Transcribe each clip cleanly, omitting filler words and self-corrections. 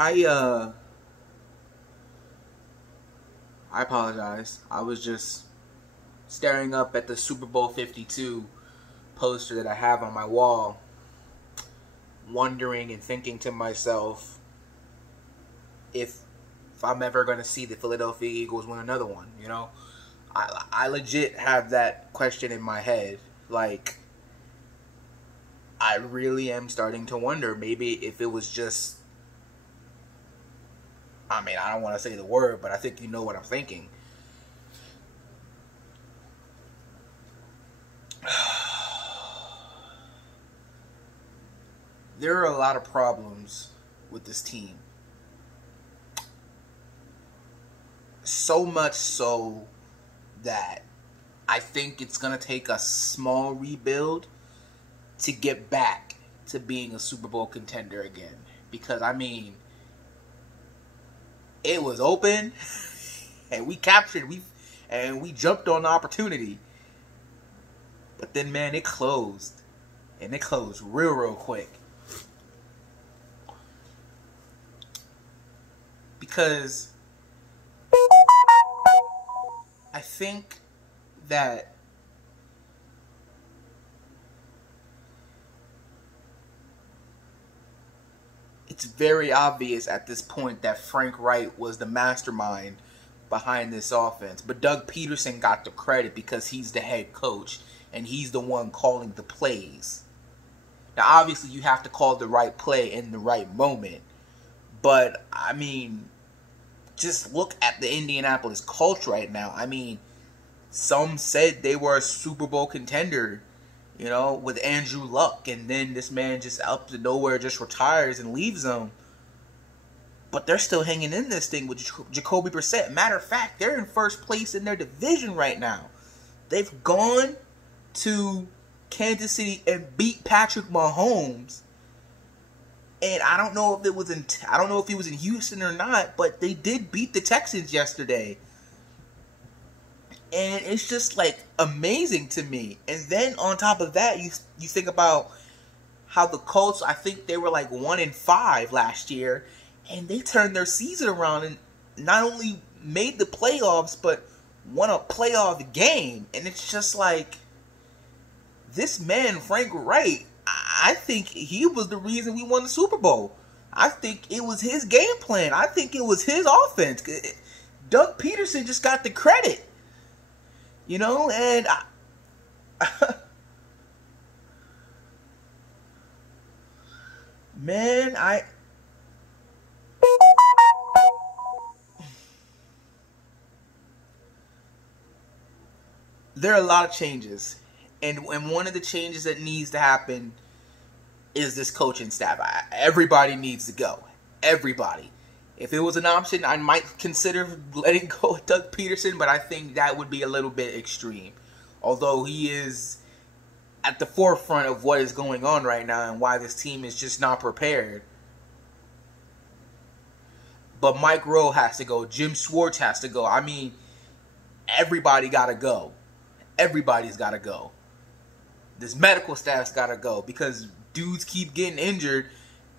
I uh I apologize. I was just staring up at the Super Bowl 52 poster that I have on my wall, wondering and thinking to myself if I'm ever going to see the Philadelphia Eagles win another one, you know? I legit have that question in my head. Like, I really am starting to wonder maybe if it was just, I mean, I don't want to say the word, but I think you know what I'm thinking. There are a lot of problems with this team. So much so that I think it's going to take a small rebuild to get back to being a Super Bowl contender again. Because, I mean, it was open, and we jumped on the opportunity. But then, man, it closed. And it closed real quick. Because I think that it's very obvious at this point that Frank Reich was the mastermind behind this offense. But Doug Peterson got the credit because he's the head coach and he's the one calling the plays. Now, obviously, you have to call the right play in the right moment. But, I mean, just look at the Indianapolis Colts right now. I mean, some said they were a Super Bowl contender, you know, with Andrew Luck. And then this man just out of nowhere just retires and leaves them. But they're still hanging in this thing with Jacoby Brissett. Matter of fact, they're in first place in their division right now. They've gone to Kansas City and beat Patrick Mahomes. And I don't know if he was in Houston or not, but they did beat the Texans yesterday. And it's just like amazing to me. And then on top of that, you think about how the Colts, I think they were like 1-5 last year, and they turned their season around and not only made the playoffs, but won a playoff game. And it's just like, this man, Frank Reich, I think he was the reason we won the Super Bowl. I think it was his game plan. I think it was his offense. Doug Peterson just got the credit. You know, and man, there are a lot of changes. And one of the changes that needs to happen is this coaching staff. Everybody needs to go. Everybody. If it was an option, I might consider letting go of Doug Peterson, but I think that would be a little bit extreme. Although he is at the forefront of what is going on right now and why this team is just not prepared. But Mike Rowe has to go. Jim Schwartz has to go. I mean, everybody got to go. Everybody's got to go. This medical staff's got to go because dudes keep getting injured.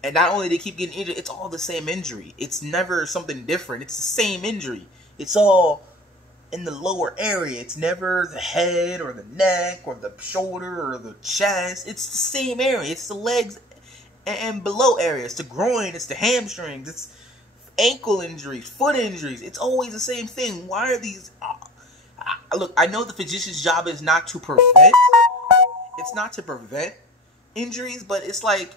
And not only they keep getting injured, it's all the same injury. It's never something different. It's the same injury. It's all in the lower area. It's never the head or the neck or the shoulder or the chest. It's the same area. It's the legs and below area. It's the groin. It's the hamstrings. It's ankle injuries, foot injuries. It's always the same thing. Why are these... look, I know the physician's job is not to prevent. It's not to prevent injuries, but it's like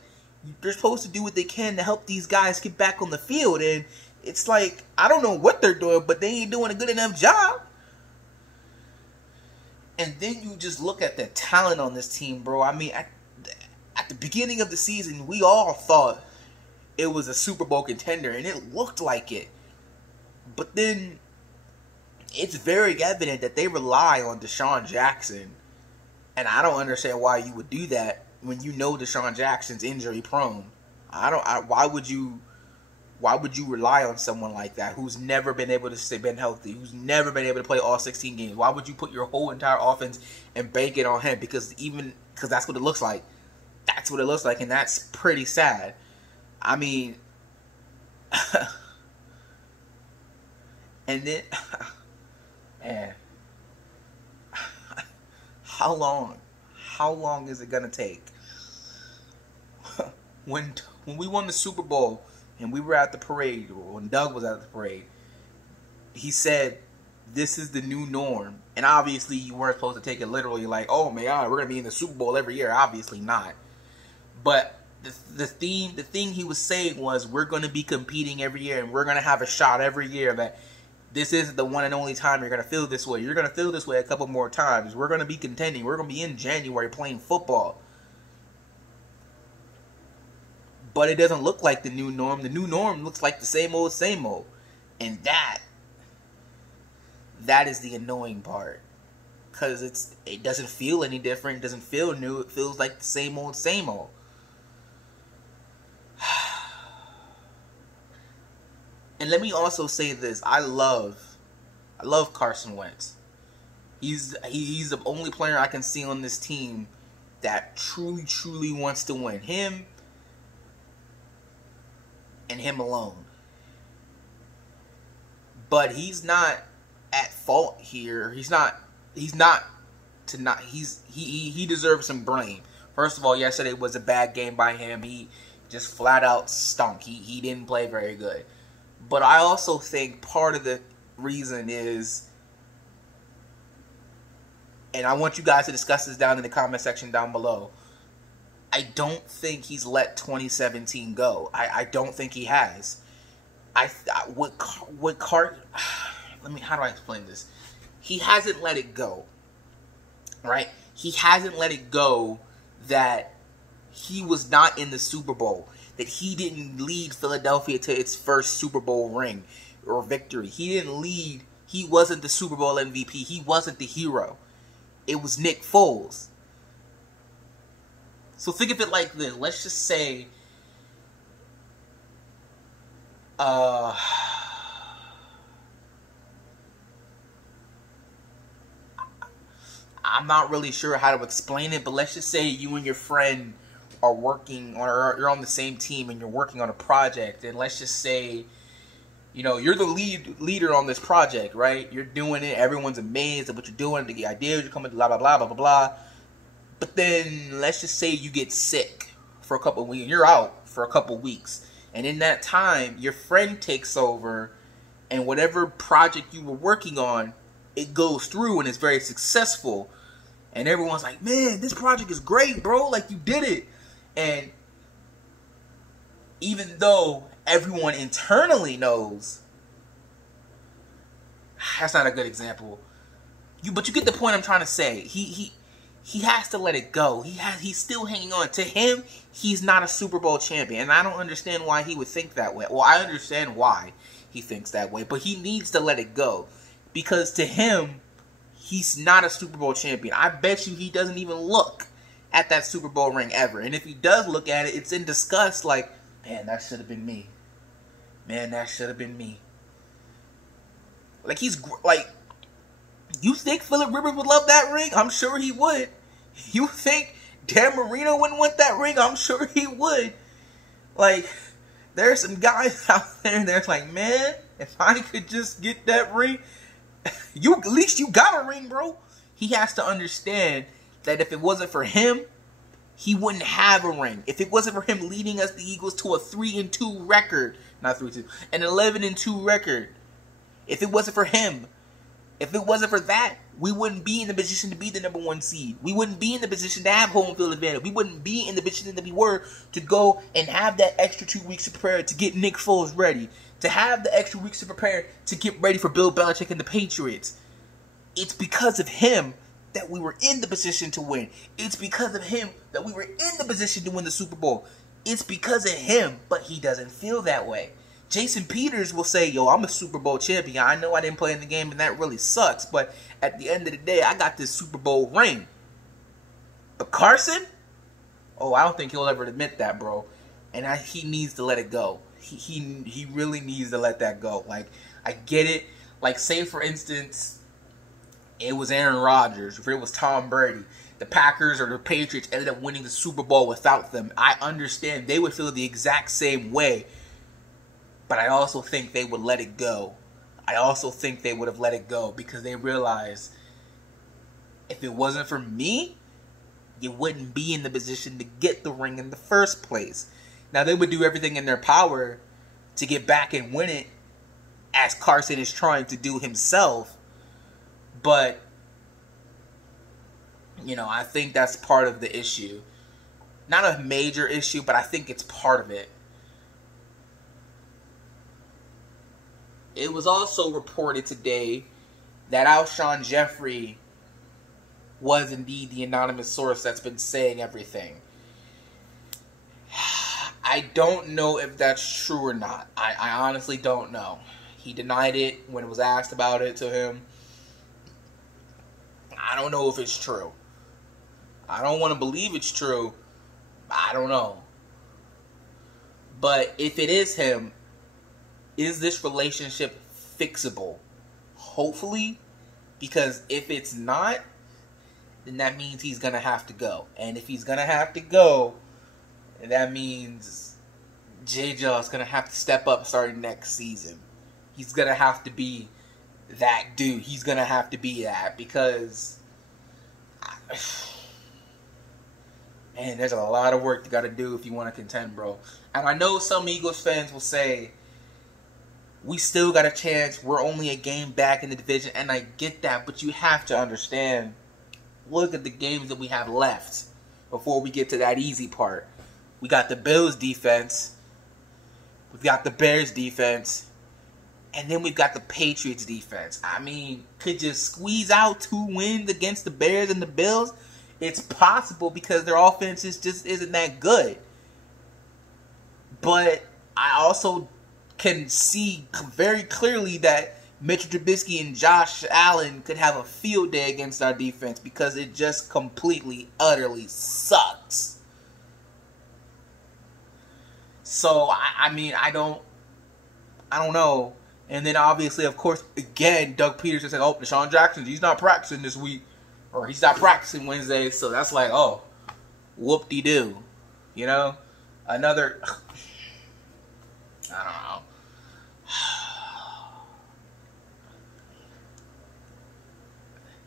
they're supposed to do what they can to help these guys get back on the field. And it's like, I don't know what they're doing, but they ain't doing a good enough job. And then you just look at the talent on this team, bro. I mean, at the beginning of the season, we all thought it was a Super Bowl contender, and it looked like it. But then it's very evident that they rely on Deshaun Jackson. And I don't understand why you would do that when you know Deshaun Jackson's injury prone. Why would you rely on someone like that who's never been able to stay healthy, who's never been able to play all 16 games? Why would you put your whole entire offense and bank it on him? Because that's what it looks like. That's what it looks like, and that's pretty sad. I mean, And then, man, how long is it gonna take? When we won the Super Bowl and we were at the parade, or when Doug was at the parade, he said, "This is the new norm." And obviously, you weren't supposed to take it literally, like, "Oh my God, we're gonna be in the Super Bowl every year." Obviously not. But the thing he was saying was, we're gonna be competing every year, and we're gonna have a shot every year. That this isn't the one and only time you're gonna feel this way. You're gonna feel this way a couple more times. We're gonna be contending. We're gonna be in January playing football. But it doesn't look like the new norm. The new norm looks like the same old, same old. And that is the annoying part. Because it doesn't feel any different. It doesn't feel new. It feels like the same old, same old. And let me also say this. I love Carson Wentz. He's the only player I can see on this team that truly wants to win. Him and him alone. But he's not at fault here. He deserves some blame. First of all, yesterday was a bad game by him. He just flat out stunk. He didn't play very good. But I also think part of the reason is, and I want you guys to discuss this down in the comment section down below, I don't think he's let 2017 go. I don't think he has. How do I explain this? He hasn't let it go, right? He hasn't let it go that he was not in the Super Bowl, that he didn't lead Philadelphia to its first Super Bowl ring or victory. He didn't lead. He wasn't the Super Bowl MVP. He wasn't the hero. It was Nick Foles. So think of it like this. Let's just say, I'm not really sure how to explain it, but let's just say you and your friend are working, or you're on the same team and you're working on a project, and let's just say, you're the leader on this project, right? You're doing it. Everyone's amazed at what you're doing, the ideas you're coming to, blah, blah, blah, blah, blah, blah. But then let's just say you get sick for a couple of weeks. You're out for a couple of weeks. And in that time, your friend takes over, and whatever project you were working on, it goes through and it's very successful. And everyone's like, "Man, this project is great, bro. Like, you did it." And even though everyone internally knows, that's not a good example. But you get the point I'm trying to say. He has to let it go. He's still hanging on. To him, he's not a Super Bowl champion. And I don't understand why he would think that way. Well, I understand why he thinks that way. But he needs to let it go. Because to him, he's not a Super Bowl champion. I bet you he doesn't even look at that Super Bowl ring ever. And if he does look at it, it's in disgust, like, "Man, that should have been me. Man, that should have been me." Like, you think Phillip Rivers would love that ring? I'm sure he would. You think Dan Marino wouldn't want that ring? I'm sure he would. Like, there's some guys out there that's like, "Man, if I could just get that ring," at least you got a ring, bro. He has to understand that if it wasn't for him, he wouldn't have a ring. If it wasn't for him leading us, the Eagles, to a 3-2 record, not 3-2, an 11-2 record. If it wasn't for him, if it wasn't for that, we wouldn't be in the position to be the number 1 seed. We wouldn't be in the position to have home field advantage. We wouldn't be in the position that we were to go and have that extra 2 weeks to prepare to get Nick Foles ready. To have the extra weeks to prepare to get ready for Bill Belichick and the Patriots. It's because of him that we were in the position to win. It's because of him that we were in the position to win the Super Bowl. It's because of him, but he doesn't feel that way. Jason Peters will say, "Yo, I'm a Super Bowl champion. I know I didn't play in the game and that really sucks, but at the end of the day, I got this Super Bowl ring." But Carson? Oh, I don't think he'll ever admit that, bro. And he needs to let it go. He really needs to let that go. Like, I get it. Like, say, for instance, it was Aaron Rodgers, if it was Tom Brady, the Packers or the Patriots ended up winning the Super Bowl without them. I understand they would feel the exact same way. But I also think they would let it go. I also think they would have let it go because they realized if it wasn't for me, you wouldn't be in the position to get the ring in the first place. Now, they would do everything in their power to get back and win it, as Carson is trying to do himself. But, you know, I think that's part of the issue. Not a major issue, but I think it's part of it. It was also reported today that Alshon Jeffrey was indeed the anonymous source that's been saying everything. I don't know if that's true or not. I honestly don't know. He denied it when it was asked about it to him. I don't know if it's true. I don't want to believe it's true. I don't know. But if it is him, is this relationship fixable? Hopefully. Because if it's not, then that means he's going to have to go. And if he's going to have to go, that means J-Jaw is going to have to step up starting next season. He's going to have to be that dude. He's going to have to be that because, man, there's a lot of work you got to do if you want to contend, bro. And I know some Eagles fans will say, we still got a chance. We're only a game back in the division. And I get that, but you have to understand, look at the games that we have left before we get to that easy part. We got the Bills defense. We've got the Bears defense. And then we've got the Patriots defense. I mean, could you squeeze out 2 wins against the Bears and the Bills? It's possible because their offense just isn't that good. But I also can see very clearly that Mitchell Trubisky and Josh Allen could have a field day against our defense because it just completely, utterly sucks. So, I mean, I don't know. And then, obviously, of course, again, Doug Peterson said, oh, Deshaun Jackson, he's not practicing this week. Or he's not practicing Wednesday. So, that's like, oh, whoop-de-doo. You know? Another, I don't know.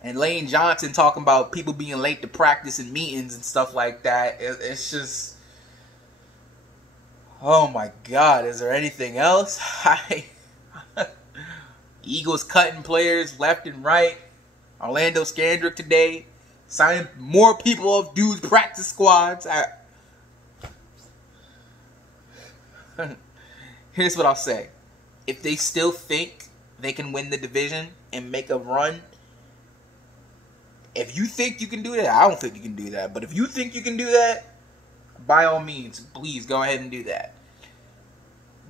And Lane Johnson talking about people being late to practice and meetings and stuff like that. It's just, oh my God, is there anything else? Eagles cutting players left and right. Orlando Scandrick today signing more people off dudes' practice squads. Here's what I'll say. If they still think they can win the division and make a run, if you think you can do that, I don't think you can do that. But if you think you can do that, by all means, please go ahead and do that.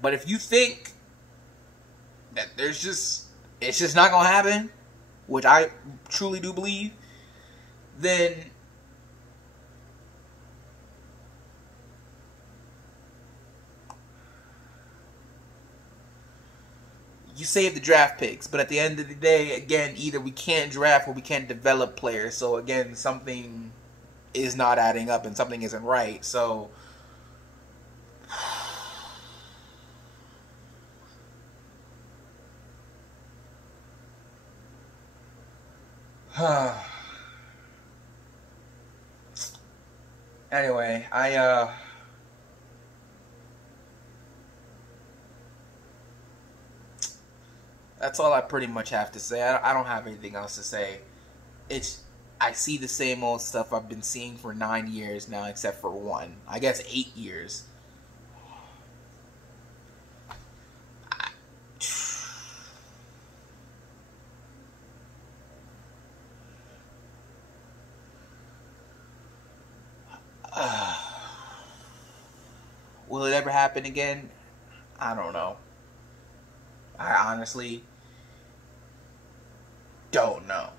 But if you think that it's just not going to happen, which I truly do believe, then you save the draft picks. But at the end of the day, again, either we can't draft or we can't develop players. So again, something is not adding up and something isn't right. So anyway, that's all I pretty much have to say. I don't have anything else to say. I see the same old stuff I've been seeing for 9 years now, except for one. I guess 8 years. Will it ever happen again? I don't know. I honestly don't know.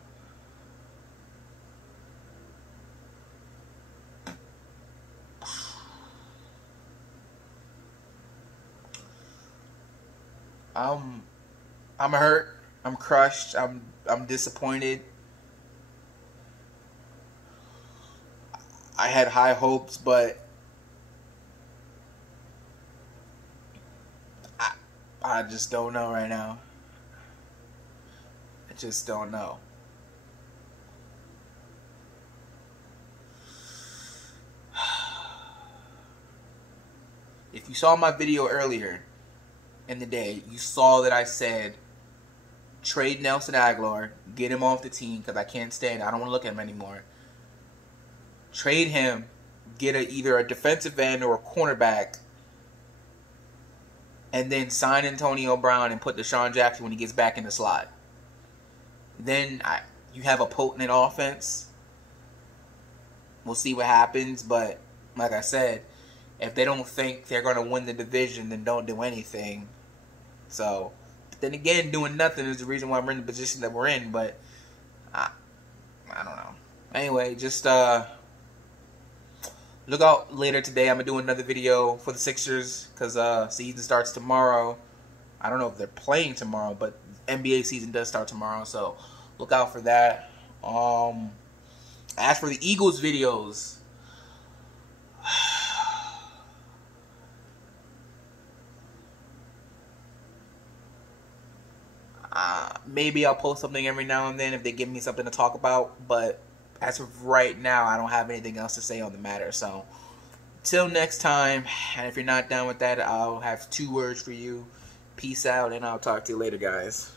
I'm hurt. I'm crushed. I'm disappointed. I had high hopes, but I just don't know right now. I just don't know. If you saw my video earlier in the day, you saw that I said trade Nelson Agholor, get him off the team because I can't stand it. I don't want to look at him anymore. Trade him, get either a defensive end or a cornerback, and then sign Antonio Brown and put Deshaun Jackson when he gets back in the slot. Then you have a potent offense. We'll see what happens, but like I said, if they don't think they're going to win the division, then don't do anything. So, but then again, doing nothing is the reason why we're in the position that we're in, but I don't know. Anyway, just look out later today. I'm going to do another video for the Sixers because season starts tomorrow. I don't know if they're playing tomorrow, but NBA season does start tomorrow, so look out for that. As for the Eagles videos, maybe I'll post something every now and then if they give me something to talk about, but as of right now, I don't have anything else to say on the matter. So, till next time, and if you're not down with that, I'll have 2 words for you. Peace out, and I'll talk to you later, guys.